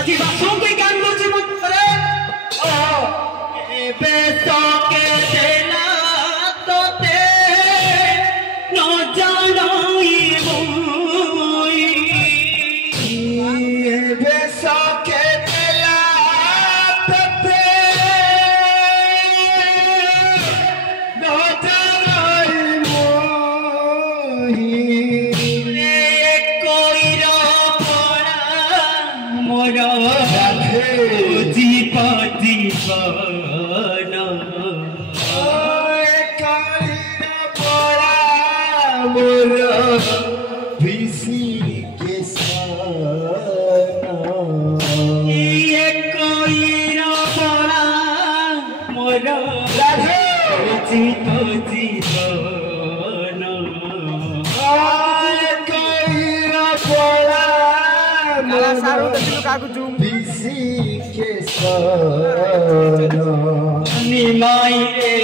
আজি বাসু কই কান্দুছি মতরে ও এবে তোকে দেলা তোতে ন জানাই বই এবে তোকে দেলা তোতে ন জানাই বই কইরা পড়া মোর জীবতি বনা কালিরা পড়া মোর ভিসি কে সানা কইরা পড়া মোর জীবতি বনা কালিরা পড়া Kalau saru tadi lu kagu jum. ভিসি কে সানা নিমাই রে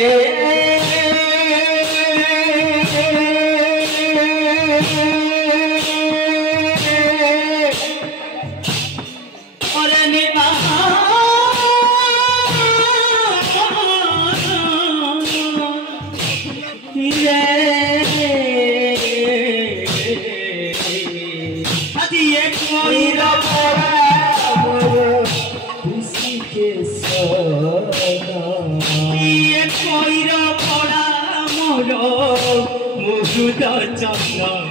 ওরে নিমা আজি এক কইরা পড়া ভিসি কে সানা ইয়ে কইরা পড়া মোর মুহুদ চন্দন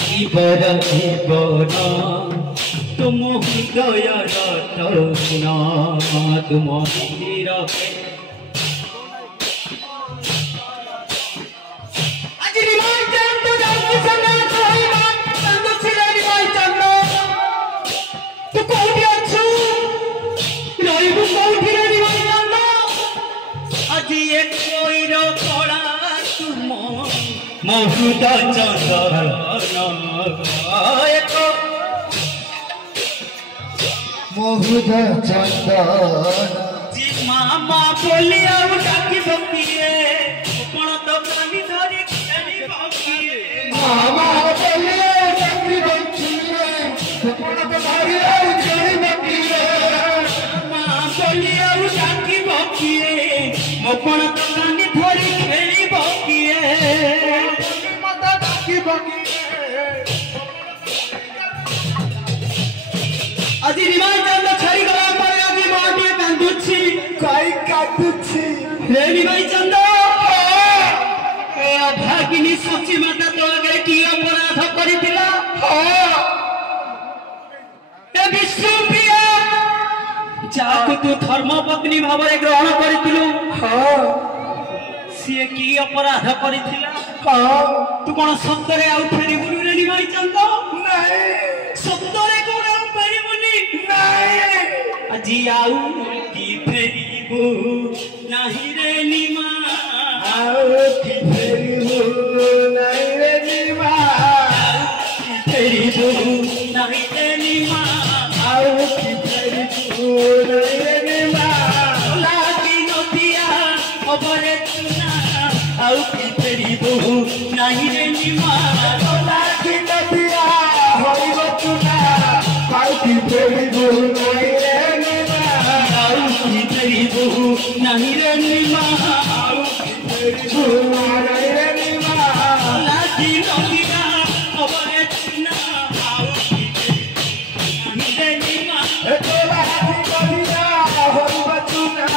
জীবন জীবন তুম হৃদয় রতন তুম মন্দির আজি নিমাই চন্দ জানু সনা কইবা চন্দ ছিল নিমাই চন্দ তু কোউঠি আছু রইবু কোউঠি রে নিমাই চন্দ আজি এক কইর পড়া তুম মহুদ চন্দন এক মহুদ চন্দন জি মামা বলি আউ ডাকি বকিয়ে কোন তো কানি ধরি খেলি বকিয়ে মামা বলে চাকরি বঞ্চিয়ে কোন তো ধরি আউ চড়ি বকিয়ে মা বলি আউ ডাকি বকিয়ে কোন তো কানি ধরি খেলি বকিয়ে মাতা ডাকি বকিয়ে আজি নিমাই চন্দ ছাড়ি গলা পরে আজি মাটিয়ে কান্দুছি কাই কাটুছি হে নিমাই চন্দ ভাগিনী সচি মাতা তো আগে কি অপরাধ করিছিল এ বিষ্ণুপ্রিয়া যাহাକୁ ତୁ ଧର୍ମପତ୍ନୀ ଭାବରେ ଗ୍ରହଣ କରିଥିଲୁ ସିଏ କି ଅପରାଧ କରିଥିଲା ତୁ କଣ ସତରେ ଆଉ ଫେରିବୁନି ରେ ନିମାଇ ଚନ୍ଦ ସତରେ କଣ ଆଉ ଫେରିବୁନି ଆଜି ଆଉ କି ଫେରିବୁ ନାହିଁ ରେ ନିମା ଆଉ କି ଫେରିବୁ ନାଇଁ ରେ ଯିବା ଫେରିବୁ ନାହିଁ ରେ ନିମା ଆଉ କି ଫେରିବୁ ନାଇଁ ରେ ଯିବା ଲାଗି ନଦିଆ ଖବରେ ଚୁନା ଆଉ କି ଫେରିବୁ ନାହିଁ ରେ ନିମା ଲାଗି ନଦିଆ ହରିବ ଚୁନା ଆଉ କି ଫେରିବୁ ନାଇଁ ରେ ଯିବା ଆଉ କି ଫେରିବୁ ନାହିଁ ରେ ନିମା ଆଉ କି ଫେରିବୁ ନାଇଁ ରେ ଯିବା ଲାଗି ନଦିଆ ଖବରେ ଚୁନା ଆଉ କି ନାହିଁ ରେ ନିମା ଏକଲା ହାତି ନଦିଆ ହରିବ ଚୁନା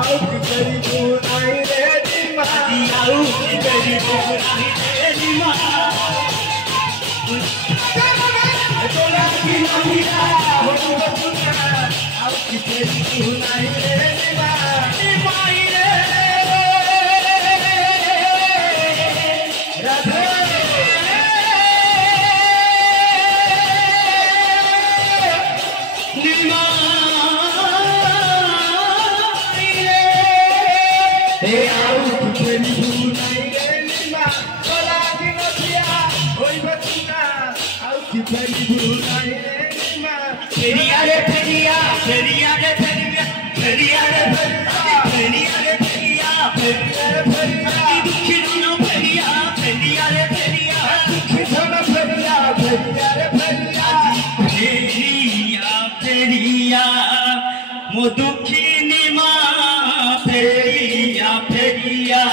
ଆଉ କି ଫେରିବୁ ନାଇଁ ରେ ଯିବା ଆଜି ଆଉ କି ଫେରିବୁ ନାହିଁ ରେ ନିମା ଏକଲା ହାତି ନଦିଆ ହରିବ ଚୁନା ଆଉ କି ଫେରିବୁ ନାଇଁ ରେ ଯିବା ନିମାଇ ରେ ରାଧେ ନିମାଇ ରେ ଆଉ କି ଫେରିବୁ ନାଇଁ ରେ ଯିବା କଲା ଦିନ ଥିଆ ହୋଇବ ଚୁନା ଆଉ କି ଫେରିବୁ ନାଇଁ ରେ ଯିବା फेरिया रे फेरिया फेरिया रे फेरिया फेरिया रे फेरिया फेरिया रे फेरिया फेरिया रे फेरिया दुखी न মধুখিনী মা ফেরিয়া ফেরিয়া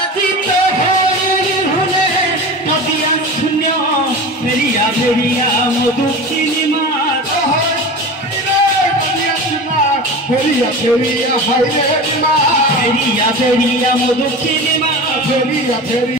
আজি তো হলে কবিয়া শূন্য ফেরিয়া ফেরিয়া মধুখিনী মা ফেরিয়া ফেরিয়া হাইরে মা ফেরিয়া ফেরিয়া মধুখিনী মা ফেরিয়া ফেরিয়া